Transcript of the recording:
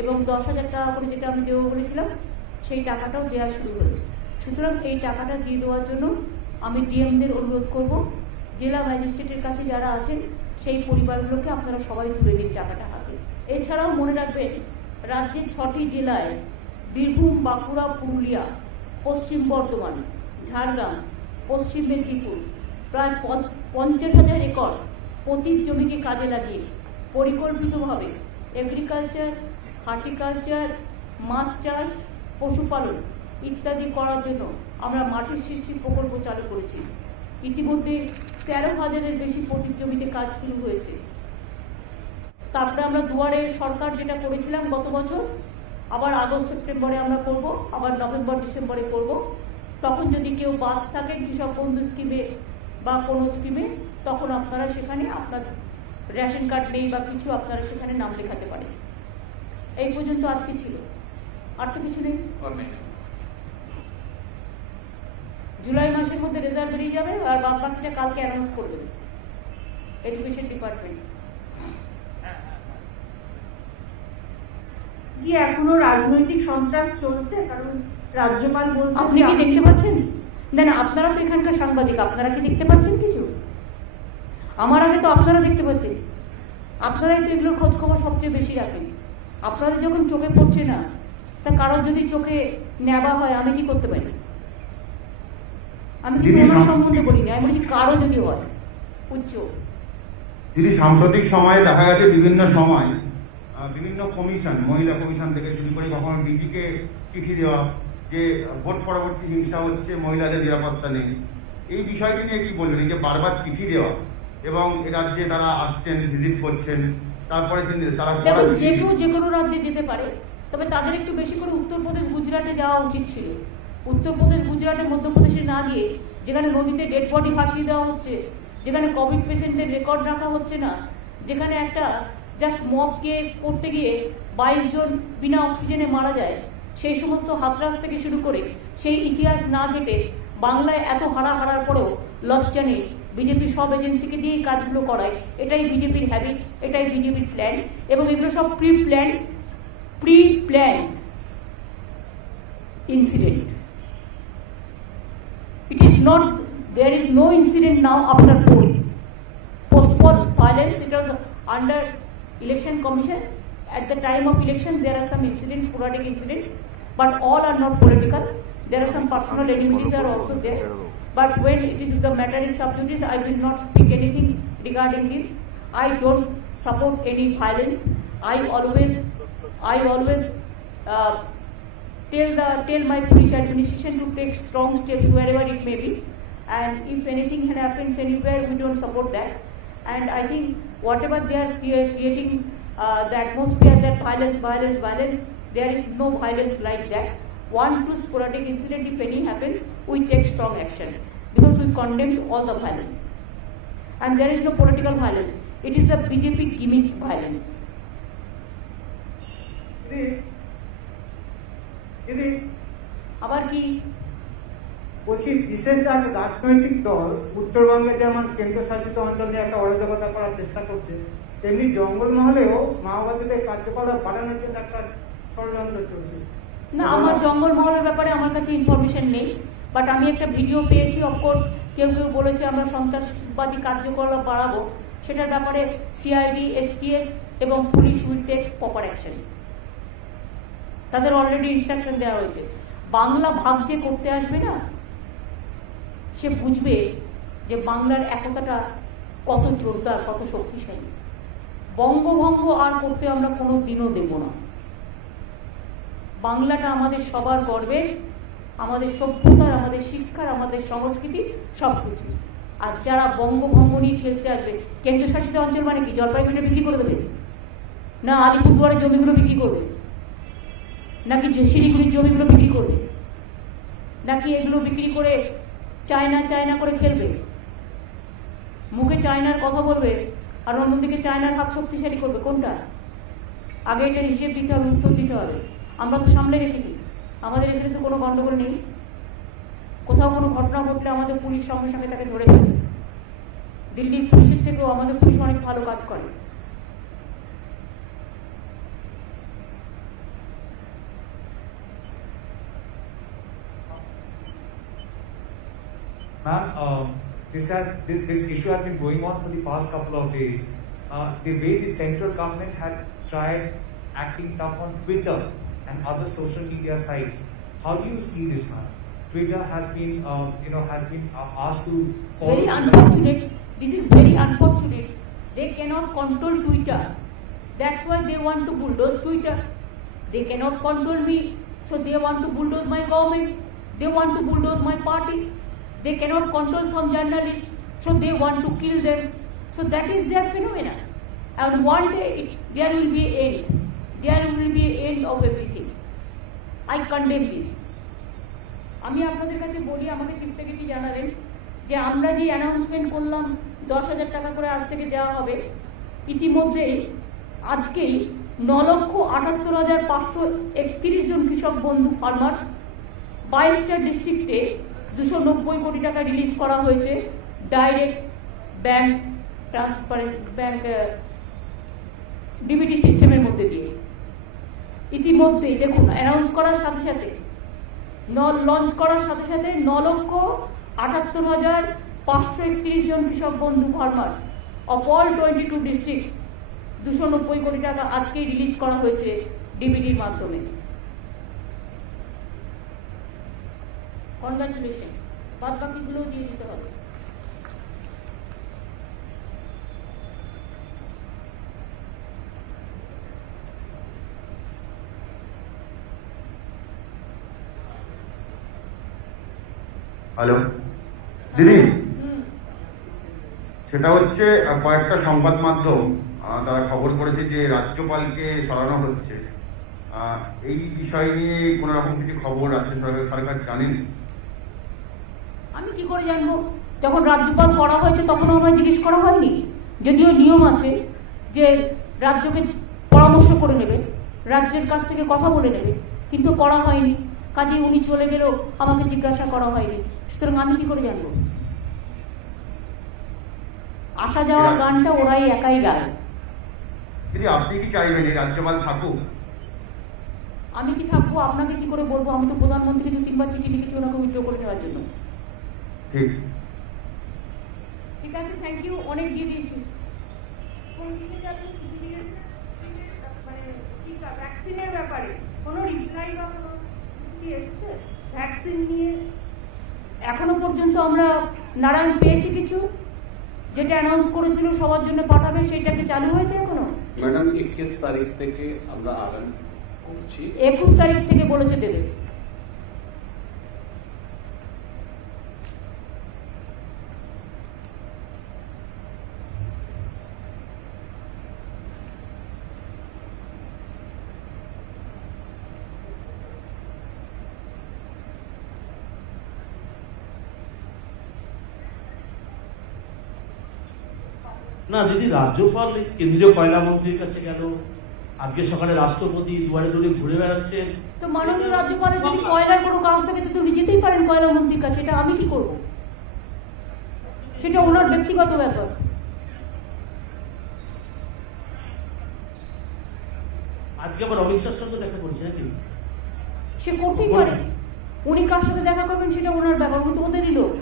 এবং 10,000 টাকা করে যেটা আমি দেবো বলেছিলাম সেই টাকাটাও দেওয়া শুরু হলো। সুতরাং এই টাকাটা দিয়ে দেওয়ার জন্য আমি ডিএমদের অনুরোধ করব, জেলা ম্যাজিস্ট্রেটের কাছে যারা আছেন সেই পরিবারগুলোকে আপনারা সবাই তুলে দিন টাকাটা হাতে। এছাড়াও মনে রাখবেন, রাজ্যের 6টি জেলায় বীরভূম, বাঁকুড়া, পুরুলিয়া, পশ্চিম বর্ধমান, ঝাড়গ্রাম, পশ্চিম মেদিনীপুর প্রায় 50,000 একর পতিত জমিকে কাজে লাগিয়ে পরিকল্পিতভাবে এগ্রিকালচার, হর্টিকালচার, মাছ চাষ, পশুপালন ইত্যাদি করার জন্য আমরা মাটির সৃষ্টি প্রকল্প চালু করেছি। ইতিমধ্যে 13,000-এর বেশি পতিত জমিতে কাজ শুরু হয়েছে। তারপরে আমরা দুয়ারে সরকার যেটা করেছিলাম গত বছর, আবার আগস্ট সেপ্টেম্বরে আমরা করব, আবার নভেম্বর ডিসেম্বরে করব। তখন যদি কেউ বাদ থাকেন কৃষক বন্ধু স্কিমে বা কোনো স্কিমে, তখন আপনারা সেখানে আপনার রেশন কার্ড নেই বা কিছু, আপনারা সেখানে নাম লেখাতে পারেন। এই পর্যন্ত আজকে ছিল, আর তো কিছু নেই। জুলাই মাসের মধ্যে রেজাল্ট বেরিয়ে যাবে আর বাদ বাকিটা কালকে অ্যানাউন্স করবে এডুকেশন ডিপার্টমেন্ট। কি এখনো রাজনৈতিক সন্ত্রাস চলছে? কারণ রাজ্যপাল বলছেন। আপনি কি দেখতে পাচ্ছেন? না, আপনারা তো এখানকার সাংবাদিক, আপনারা কি দেখতে পাচ্ছেন কিছু? আমার আগে তো আপনারা দেখতে পাচ্ছেন, আপনারাই তো এগুলোর খোঁজ খবর সবচেয়ে বেশি রাখেন। আপনাদের যখন চোখে পড়ছে না, তা কারোর যদি চোখে নেওয়া হয় আমি কি করতে পারি? আমি কি তোমার সম্বন্ধে বলিনি, আমি বলছি কারো যদি হয় উচ্চ। দিদি, সাম্প্রতিক সময়ে দেখা গেছে বিভিন্ন সময় বিভিন্ন কমিশন, মহিলা কমিশন থেকে শুরু করে কখনো ডিজিকে চিঠি দেওয়া যে ভোট পরবর্তী হিংসা হচ্ছে, মহিলাদের নিরাপত্তা নেই, এই বিষয়টি নিয়ে কি বলবেন? এই যে বারবার চিঠি দেওয়া এবং রাজ্যে তারা আসছেন, ভিজিট করছেন, তারপরে তারা যে কেউ যে কোনো রাজ্যে যেতে পারে, তবে তাদের একটু বেশি করে উত্তরপ্রদেশ, গুজরাটে যাওয়া উচিত ছিল। উত্তরপ্রদেশ, গুজরাটে, মধ্যপ্রদেশে না গিয়ে, যেখানে নদীতে ডেড বডি ভাসিয়ে দেওয়া হচ্ছে, যেখানে কোভিড পেশেন্টদের রেকর্ড রাখা হচ্ছে না, যেখানে একটা জাস্ট মবকে করতে গিয়ে 22 জন বিনা অক্সিজেনে মারা যায়, সেই সমস্ত হাতরাস থেকে শুরু করে সেই ইতিহাস না ঘেটে বাংলায় এত হারার পরেও লজ্জা নেই। বিজেপি সব এজেন্সিকে দিয়ে এই কাজগুলো করায়, এটাই বিজেপির হ্যাবিট, এটাই বিজেপির প্ল্যান, এবং এগুলো সব pre plan incident. It is not, there is no incident now after poll. Postponed violence, it was under election commission. At the time of election, there are some incidents, sporadic incidents, but all are not political. There are some personal enmities are also there. But when it is the matter is sub judice, I will not speak anything regarding this. I don't support any violence. I always tell my police administration to take strong steps wherever it may be, and if anything happens anywhere, we don't support that. And I think whatever they are creating the atmosphere that violence, there is no violence like that. 1-2 sporadic incident, if any happens, we take strong action because we condemn all the violence, and there is no political violence. It is a BJP gimmick violence. আবার কি বলছি, বিশেষ এক রাজনৈতিক দল উত্তরবঙ্গে যেমন কেন্দ্রশাসিত অঞ্চলে একটা অরাজকতা করার চেষ্টা করছে, তেমনি জঙ্গলমহলেও মাওবাদীদের কার্যকলাপ বাড়ানোর জন্য একটা ষড়যন্ত্র চলছে। না, আমার জঙ্গলমহলের ব্যাপারে আমার কাছে ইনফরমেশন নেই, বাট আমি একটা ভিডিও পেয়েছি। অফকোর্স কেউ বলেছে আমরা সন্ত্রাসবাদী কার্যকলাপ বাড়াবো, সেটার ব্যাপারে সিআইডি, এসটিএফ এবং police will take proper action. তাদের অলরেডি ইনস্ট্রাকশন দেওয়া হয়েছে। বাংলা ভাগ যে করতে আসবে না, সে বুঝবে যে বাংলার একতাটা কত জোরদার, কত শক্তিশালী। বঙ্গভঙ্গ আর করতে আমরা কোনো দিনও দেব না। বাংলাটা আমাদের সবার গর্বের, আমাদের সভ্যতার, আমাদের শিক্ষার, আমাদের সংস্কৃতি, সবকিছু। আর যারা বঙ্গভঙ্গ নিয়ে খেলতে আসবে, কেন্দ্রশাসিত অঞ্চল মানে কি জলপাইগুড়িটা বিক্রি করে দেবে, না আলিপুরদুয়ারের জমিগুলো বিক্রি করবে, নাকি শিলিগুড়ির জমিগুলো বিক্রি করবে, নাকি এগুলো বিক্রি করে চায়না করে খেলবে? মুখে চায়নার কথা বলবে আর অন্যদিকে চায়নার হাত শক্তিশালী করবে, কোনটা? আগে এটার হিসেব দিতে হবে, উত্তর দিতে হবে। আমরা তো সামলে রেখেছি, আমাদের এখানে তো কোনো গন্ডগোল নেই। কোথাও কোনো ঘটনা ঘটলে আমাদের পুলিশ সঙ্গে সঙ্গে তাকে ধরে ফেলে। দিল্লির পুলিশের থেকেও আমাদের পুলিশ অনেক ভালো কাজ করে। Ma'am, this issue has been going on for the past couple of days. The way the central government had tried acting tough on Twitter and other social media sites. How do you see this, ma'am? Twitter has been, asked to follow. Very unfortunate. This is very unfortunate. They cannot control Twitter. That's why they want to bulldoze Twitter. They cannot control me, so they want to bulldoze my government. They want to bulldoze my party. They cannot control some journalists, so they want to kill them. So that is their phenomenon. And one day there will be an end. There will be an end of everything. I condemn this. আমি আপনাদের কাছে বলি, আমাকে chief secretary জানালেন যে আমরা যে announcement করলাম 10,000 টাকা করে আজ থেকে দেওয়া হবে, ইতিমধ্যেই আজকেই 9,78,531 জন কৃষক বন্ধু ফার্মার্স 22টা ডিস্ট্রিক্টে 290 কোটি টাকা রিলিজ করা হয়েছে direct bank transparent bank DBT সিস্টেমের মধ্যে দিয়ে। ইতিমধ্যেই দেখুন অ্যানাউন্স করার সাথে সাথে লঞ্চ করার সাথে সাথে 9,78,531 জন কৃষক বন্ধু ফার্মার্স অফ অল 22 ডিস্ট্রিক্ট 290 কোটি টাকা আজকেই রিলিজ করা হয়েছে ডিবিটির মাধ্যমে। কনগ্রাচুলেশন। বাদ বাকিগুলোও দিয়ে দিতে হবে। হ্যালো দিদি, সেটা হচ্ছে কয়েকটা সংবাদ মাধ্যম তারা খবর করেছে যে রাজ্যপালকে সরানো হচ্ছে। এই বিষয় নিয়ে কোন রকম কিছু খবর রাজ্য সরকার জানেন? আমি কি করে জানবো? যখন রাজ্যপাল করা হয়েছে তখনও আমায় জিজ্ঞেস করা হয়নি। যদিও নিয়ম আছে যে রাজ্যকে পরামর্শ করে নেবে, রাজ্যের কাছ থেকে কথা বলে নেবে, কিন্তু করা হয়নি। কাজে উনি চলে গেলেও আমাকে জিজ্ঞাসা করা হয়নি, সুতরাং আমি কি করে জানবো? আসা যাওয়ার গানটা ওরাই একাই গায়। দিদি, আপনি কি চাইবেন এই রাজ্যপাল থাকুক? আমি কি থাকবো আপনাকে কি করে বলবো? আমি তো প্রধানমন্ত্রীকে 2-3 বার চিঠি লিখেছি ওনাকে উইথড্র করে নেওয়ার জন্য। ঠিক আছে, থ্যাংক ইউ। অনেক দিয়ে দিয়েছি। ভ্যাকসিনের ব্যাপারে কোনো রিপ্লাই বা এসছে? ভ্যাকসিন নিয়ে এখনো পর্যন্ত আমরা নারায়ণ পেয়েছি কিছু, যেটা অ্যানাউন্স করেছিল সবার জন্য পাঠাবে, সেটাকে চালু হয়েছে এখনো? ম্যাডাম 21 তারিখ থেকে আমরা আগাম করছি। 21 তারিখ থেকে বলেছে দেবে। না দিদি, রাজ্যপাল কেন্দ্রীয় কয়লা মন্ত্রীর কাছে গেল, আজকে সকালে রাষ্ট্রপতি দুয়ারে দুয়ারে ঘুরে বেড়াচ্ছেন। তো মাননীয় রাজ্যপালের যদি কয়লার কোনো কাজ থাকে তো উনি যেতেই পারেন কয়লা মন্ত্রীর কাছে। এটা আমি কি করব? সেটা ওনার ব্যক্তিগত ব্যাপার। আজকে আবার অমিত শাহর সঙ্গে দেখা করছে নাকি? সে করতেই পারে। উনি কার সাথে দেখা করবেন সেটা ওনার ব্যাপার, উনি তো ওদেরই লোক।